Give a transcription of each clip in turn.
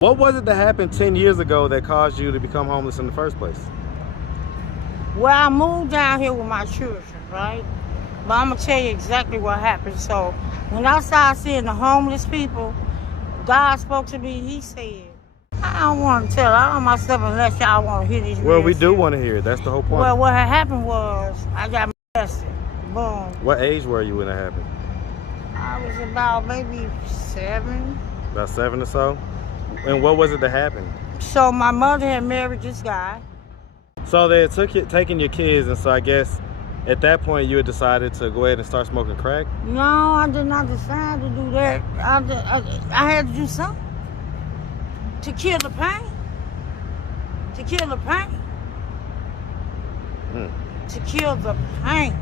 What was it that happened 10 years ago that caused you to become homeless in the first place? Well, I moved down here with my children, right? But I'm going to tell you exactly what happened. So when I started seeing the homeless people, God spoke to me. He said, I don't want to tell all my stuff unless y'all want to hear this. Well, we do want to hear it. That's the whole point. Well, what had happened was I got molested. Boom. What age were you when that happened? I was about maybe 7. About 7 or so? And what was it that happened? So my mother had married this guy. So they had taken your kids, and so I guess at that point you had decided to go ahead and start smoking crack? No, I did not decide to do that. I had to do something to kill the pain. To kill the pain. To kill the pain.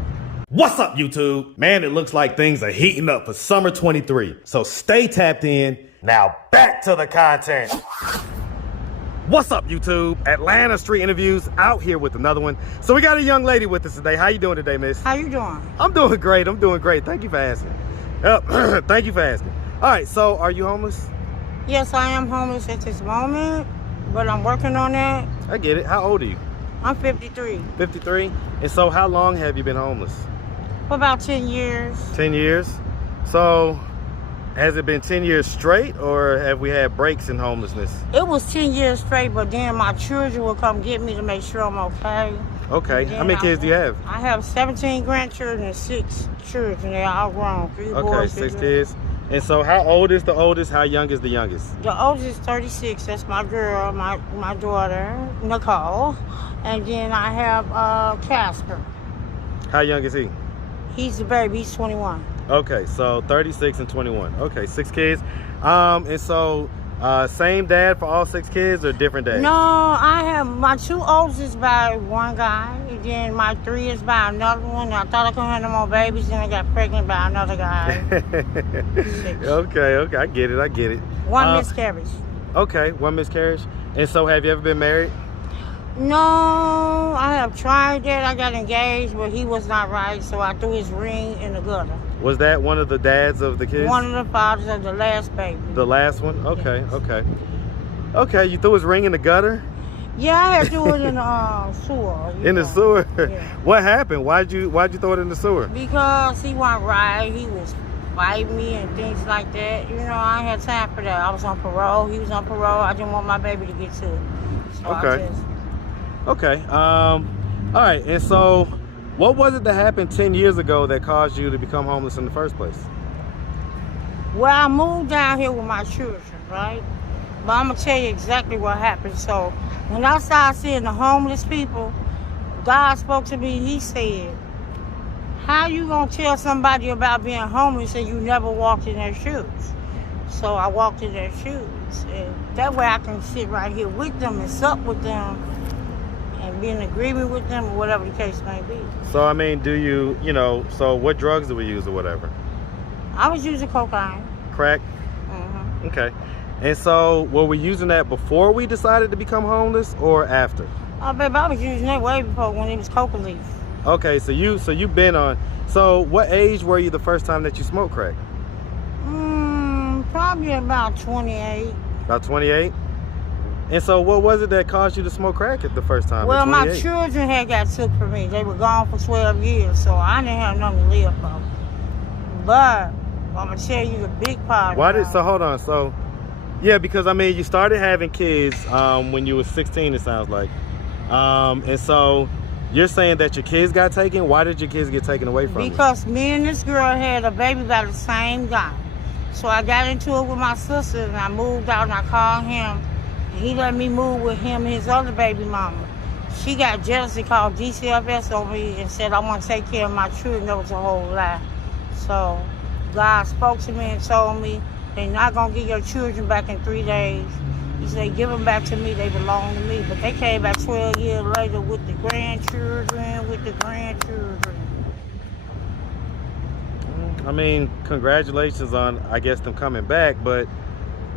What's up, YouTube? Man, it looks like things are heating up for summer 23. So stay tapped in. Now back to the content. What's up, YouTube? Atlanta Street Interviews out here with another one. So we got a young lady with us today. How you doing today, miss? How you doing? I'm doing great. I'm doing great. Thank you for asking. Thank you for asking. All right, so are you homeless? Yes, I am homeless at this moment, but I'm working on that. I get it. How old are you? I'm 53. 53? And so how long have you been homeless? For about 10 years. 10 years? So has it been 10 years straight, or have we had breaks in homelessness? It was 10 years straight, but then my children will come get me to make sure I'm okay. Okay. How many kids do you have? I have 17 grandchildren and 6 children. They're all grown. 3 boys. Okay, 6 kids. And so how old is the oldest? How young is the youngest? The oldest is 36. That's my girl, my daughter, Nicole. And then I have Casper. How young is he? He's the baby. He's 21. Okay, so 36 and 21. Okay, 6 kids. And so same dad for all 6 kids or different dads? No, I have my 2 oldest is by one guy, and then my 3 is by another one. I thought I couldn't have no more babies, and I got pregnant by another guy. Okay, I get it. One miscarriage. Okay, 1 miscarriage. And so have you ever been married? No, I have tried that. I got engaged, but he was not right, so I threw his ring in the gutter. Was that one of the dads of the kids? One of the fathers of the last baby. The last one? Okay, yes. Okay, you threw his ring in the gutter? Yeah, I had to do it in the sewer. In the sewer? Yeah. What happened? Why'd you throw it in the sewer? Because he wasn't right. He was fighting me and things like that. You know, I ain't had time for that. I was on parole. He was on parole. I didn't want my baby to get sick. So okay. Okay. All right. And so, what was it that happened 10 years ago that caused you to become homeless in the first place? Well, I moved down here with my children, right? But I'm going to tell you exactly what happened. So when I started seeing the homeless people, God spoke to me. He said, how you going to tell somebody about being homeless and you never walked in their shoes? So I walked in their shoes. And that way I can sit right here with them and sup with them and be in agreement with them or whatever the case may be. So, I mean, do you so what drugs do we use or whatever? I was using cocaine. Crack? Mm-hmm. Okay. And so, were we using that before we decided to become homeless or after? Oh, baby, I was using that way before when it was coca leaf. Okay, so you've been on. So, what age were you the first time that you smoked crack? Probably about 28. About 28? And so what was it that caused you to smoke crack at the first time? Well, my children had got took from me. They were gone for 12 years, so I didn't have nothing to live for. But I'm going to tell you the big part. So hold on. So, yeah, because, I mean, you started having kids when you were 16, it sounds like. And so you're saying that your kids got taken? Why did your kids get taken away from you? Because me and this girl had a baby by the same guy. So I got into it with my sister, and I moved out, and I called him. He let me move with him and his other baby mama. She got jealous and called DCFS on me and said, I want to take care of my children. That was a whole lie. So God spoke to me and told me, they're not going to get your children back in 3 days. He said, give them back to me. They belong to me. But they came back 12 years later with the grandchildren, I mean, congratulations on, I guess, them coming back. But,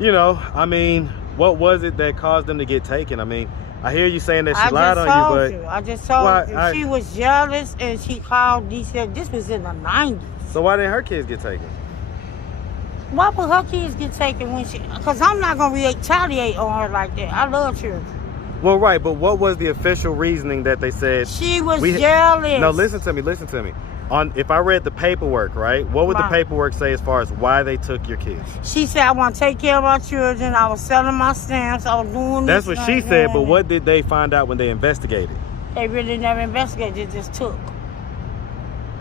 I mean, what was it that caused them to get taken? I mean, I hear you saying that she lied on you, but... I just told you. She was jealous, and she called DC. This was in the 90s. So why didn't her kids get taken? Why would her kids get taken when she? Because I'm not gonna retaliate on her like that. I love children. Well, right, but what was the official reasoning that they said? She was jealous. No, listen to me. If I read the paperwork, right, what would the paperwork say as far as why they took your kids? She said, I want to take care of my children. I was selling my stamps. I was doing That's this. what she said, but what did they find out when they investigated? They really never investigated. They just took.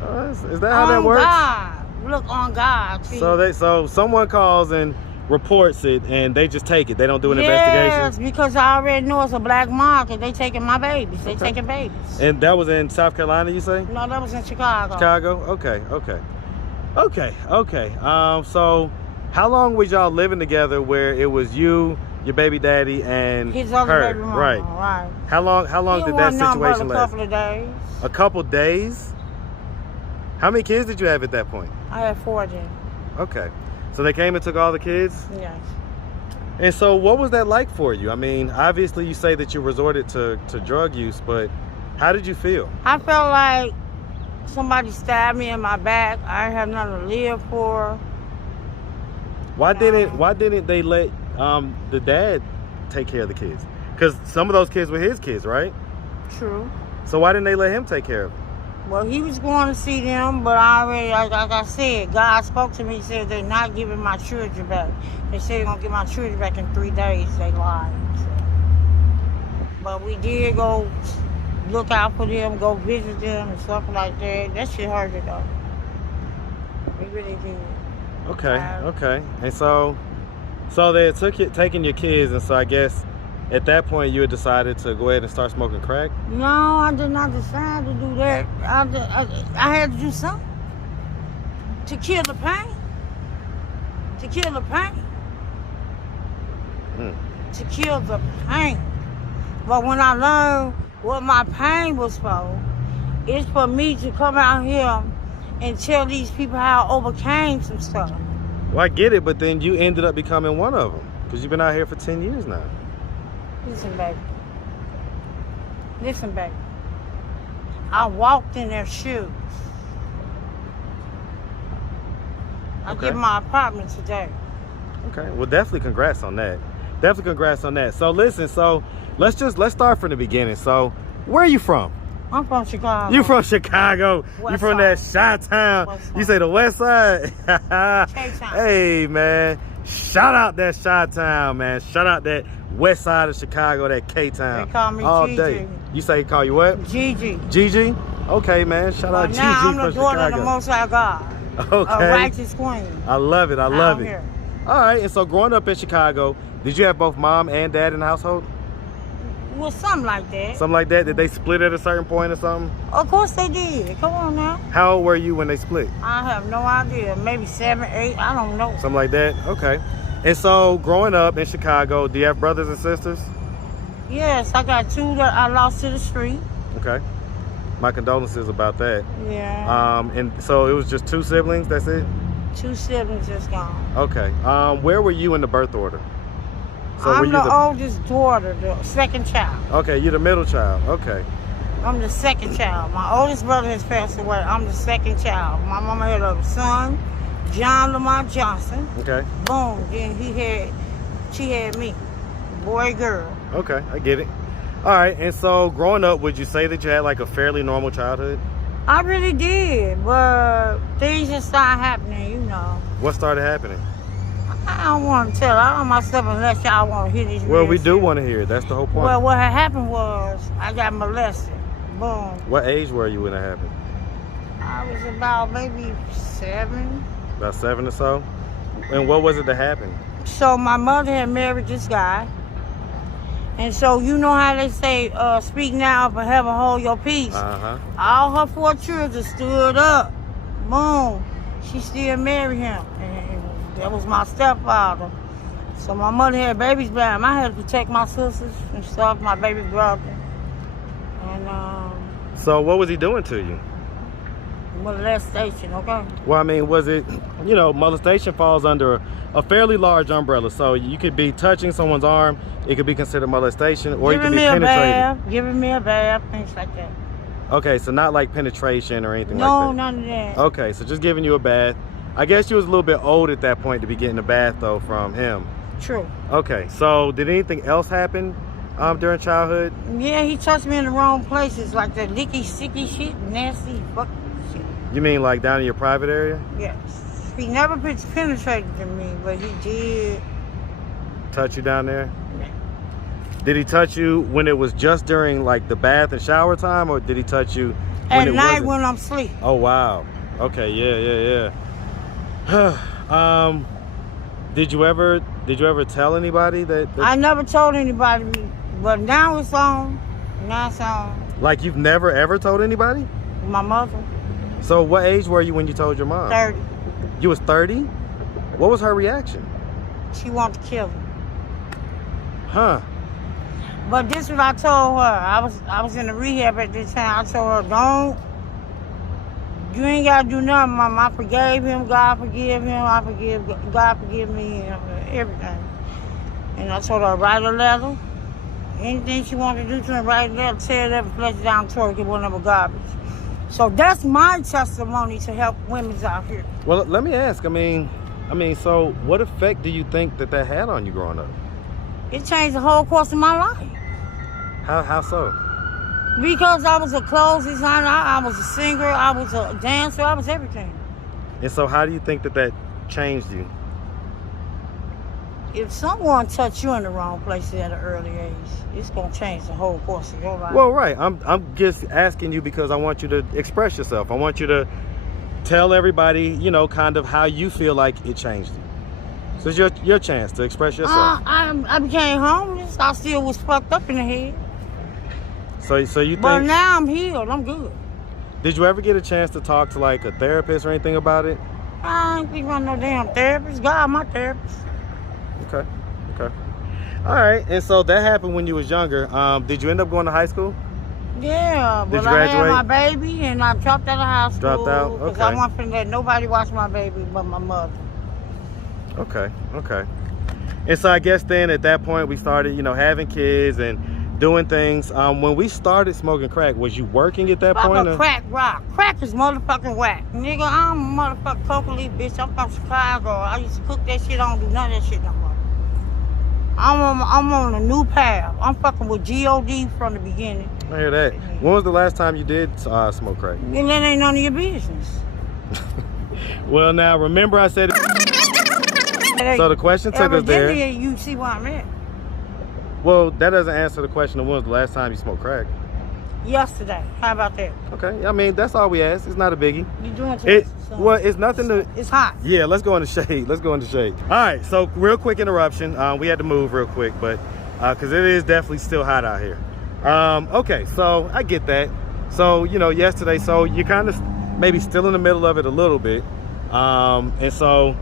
Is that how that works? God. Look, on God. Too. So someone calls and reports it, and they just take it. They don't do an investigation? Yes, because I already know it's a black market. They taking my babies. They taking babies. And that was in South Carolina, you say? No, that was in Chicago. Chicago? Okay. So how long was y'all living together where it was you, your baby daddy, and his other her? baby mama, right. How long did that situation last? A couple of days. A couple days? How many kids did you have at that point? I had 4 then. Okay. So they came and took all the kids? Yes. And so what was that like for you? I mean, obviously you say that you resorted to drug use, but how did you feel? I felt like somebody stabbed me in my back. I didn't have nothing to live for. Why didn't they let the dad take care of the kids? Because some of those kids were his kids, right? True. So why didn't they let him take care of them? Well, he was going to see them, but I already, like I said, God spoke to me. He said they're not giving my children back. They said they're going to give my children back in 3 days. They lied. But we did go look out for them, go visit them and stuff like that. That shit hurted though. We really did. Okay. And so they taking your kids, and so I guess at that point you had decided to go ahead and start smoking crack? No, I did not decide to do that. I had to do something to kill the pain. To kill the pain. To kill the pain. But when I learned what my pain was for, it's for me to come out here and tell these people how I overcame some stuff. Well, I get it, but then you ended up becoming one of them because you've been out here for 10 years now. Listen, baby. I walked in their shoes. I get my apartment today. Okay. Well, definitely congrats on that. So listen, let's start from the beginning. So where are you from? I'm from Chicago. You from Chicago? West You from side. that Chi-Town? You say the West Side? K-Town. Hey, man. Shout out that Chi-Town, man. Shout out that West Side of Chicago, that K-Town. They call me all Gigi. day. You say call you what? Gigi. Gigi? Okay, man. Shout out Gigi now I'm from the daughter Chicago. of the Most High God. Okay. A righteous queen. I love it. I love it. Here. All right. And so growing up in Chicago, did you have both mom and dad in the household? Well, something like that. Something like that? Did they split at a certain point or something? Of course they did. Come on now. How old were you when they split? I have no idea. Maybe 7, 8. I don't know. Something like that? Okay. And so growing up in Chicago, do you have brothers and sisters? Yes, I got 2 that I lost to the street. Okay. My condolences about that. Yeah. And so it was just 2 siblings, that's it? 2 siblings just gone. Okay. Where were you in the birth order? So I'm the oldest daughter, the second child. Okay, you're the middle child. Okay. I'm the second child. My oldest brother has passed away. I'm the second child. My mama had a son, John Lamont Johnson. Okay. Boom. Then she had me. Boy, girl. Okay, I get it. All right, and so growing up, would you say that you had like a fairly normal childhood? I really did, but things just started happening, you know. What started happening? I don't want to tell all myself unless y'all want to hear this. Well, we do want to hear it. That's the whole point. Well, what had happened was I got molested. Boom. What age were you when it happened? I was about maybe 7. About 7 or so? And what was it that happened? So my mother had married this guy. And so you know how they say, speak now, but heaven hold your peace. Uh-huh. All her 4 children stood up. Boom. She still married him. And that was my stepfather. So my mother had babies by him. I had to protect my sisters and stuff, my baby brother. And so what was he doing to you? molestation, okay? Well, I mean, was it, molestation falls under a fairly large umbrella. So you could be touching someone's arm, it could be considered molestation, or you could be penetrating. Giving me a bath, things like that. Okay, so not like penetration or anything like that? No, none of that. Okay, so just giving you a bath. I guess you was a little bit old at that point to be getting a bath though from him. True. Okay, so did anything else happen during childhood? Yeah, he touched me in the wrong places, like the licky, sticky shit, nasty fucking shit. You mean like down in your private area? Yes. He never penetrated to me, but he did. Touch you down there? Yeah. Did he touch you when it was just during like the bath and shower time, or did he touch you when At it night wasn't? when I'm asleep. Oh wow. Okay, yeah. Did you ever tell anybody that I never told anybody, but now it's on. Now it's on. like you've never ever told anybody? My mother, So what age were you when you told your mom? 30. You was 30? What was her reaction? She wanted to kill me. Huh. But this is what I told her. I was in the rehab at this time. I told her, you ain't gotta do nothing, Mom. I forgave him, God forgive him, God forgive me, and everything. And I told her, write a letter. Anything she wanted to do to him, write a letter, tear it up and flush it down the toilet, get one of the garbage. So that's my testimony to help women out here. Well, let me ask. I mean, so what effect do you think that had on you growing up? It changed the whole course of my life. How so? Because I was a clothes designer, I was a singer, I was a dancer, I was everything. And so how do you think that changed you? If someone touched you in the wrong places at an early age, it's gonna change the whole course of your life. Well, right. I'm just asking you because I want you to express yourself. I want you to tell everybody, kind of how you feel like it changed you. So it's your chance to express yourself. I became homeless. I still was fucked up in the head. So you think? But now I'm healed. I'm good. Did you ever get a chance to talk to like a therapist or anything about it? I ain't think about no damn therapist. God, my therapist. Okay. All right. And so that happened when you was younger. Did you end up going to high school? Yeah, Did but you I had graduate? my baby and I dropped out of high school. Dropped out? Because Okay. I wasn't finna let nobody watch my baby but my mother. Okay. And so I guess then at that point we started, having kids and doing things. When we started smoking crack, was you working at that point? Fuck a crack rock. Crack is motherfucking whack. Nigga, I'm a motherfucking coca leaf bitch. I'm from Chicago. I used to cook that shit. I don't do none of that shit no more. I'm on a new path. I'm fucking with G.O.D. from the beginning. I hear that. When was the last time you did smoke crack? And that ain't none of your business. Well, now remember I said. So the question took us there. Evidently, you see where I'm at. Well, that doesn't answer the question of when was the last time you smoked crack. Yesterday. How about that? Okay, I mean that's all we ask. It's not a biggie. You doing too It much, well, it's nothing to. It's hot. Yeah, let's go in the shade. All right, so real quick interruption. We had to move real quick, but because it is definitely still hot out here. Okay, so I get that. So yesterday, so you're kind of maybe still in the middle of it a little bit, and so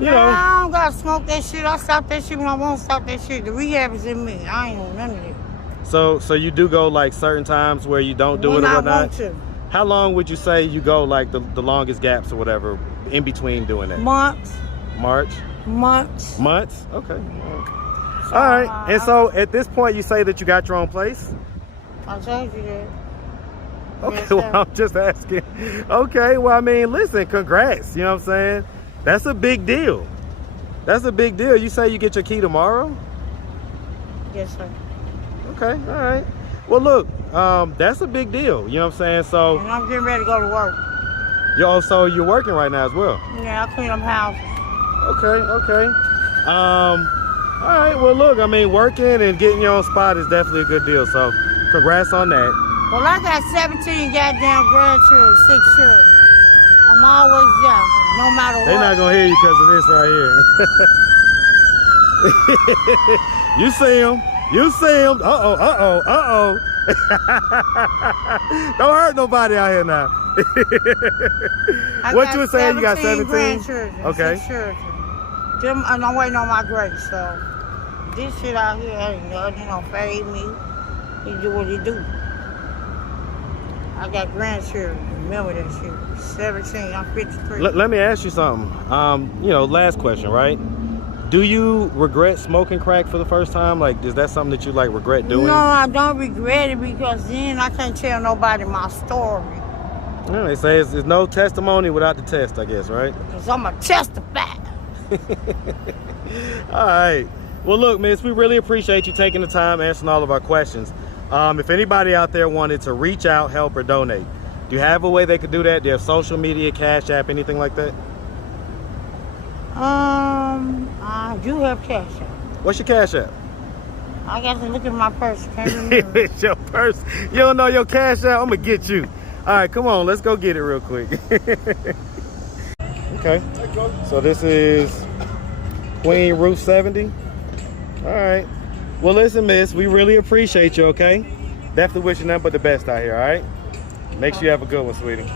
I don't gotta smoke that shit. I stop that shit when I won't stop that shit. The rehab is in me. I ain't on none of it. So you do go like certain times where you don't do When it or I whatnot? want to. How long would you say you go like the longest gaps or whatever in between doing that? Months. Months? Okay. All right. And so at this point you say that you got your own place? I told you that. Okay, Yes, well, sir. I'm just asking. Okay, well, I mean, listen, congrats. You know what I'm saying? That's a big deal. You say you get your key tomorrow? Yes, sir. Okay, all right. Well, look, that's a big deal. You know what I'm saying? So, And I'm getting ready to go to work. so you're working right now as well? Yeah, I clean up houses. Okay. All right, well, look, I mean, working and getting your own spot is definitely a good deal. So, congrats on that. Well, I got 17 goddamn grandchildren, 6 children. I'm always there, no matter what. They're not going to hear you because of this right here. You see them. Uh-oh. Don't hurt nobody out here now. What you were saying, you got 17? Grandchildren, Okay. 6 children. Them, I'm waiting on my grace, so this shit out here ain't nothing, don't fade me. He do what he do. I got grandchildren, remember that shit. 17, I'm 53. Let me ask you something. Last question, right? Do you regret smoking crack for the first time? Like, is that something that you like regret doing? No, I don't regret it because then I can't tell nobody my story. Yeah, they say there's no testimony without the test, I guess, right? Because I'm going to testify. All right. Well, look, miss, we really appreciate you taking the time answering all of our questions. If anybody out there wanted to reach out, help, or donate, do you have a way they could do that? Do you have social media, Cash App, anything like that? I do have cash out. What's your Cash App? I got to look at my purse. Can't remember. It's your purse. You don't know your Cash App? I'm going to get you. All right, come on. Let's go get it real quick. Okay. So this is Queen Ruth 70. All right. Well, listen, miss, we really appreciate you, okay? Definitely wish you nothing but the best out here, all right? Make sure you have a good one, sweetie.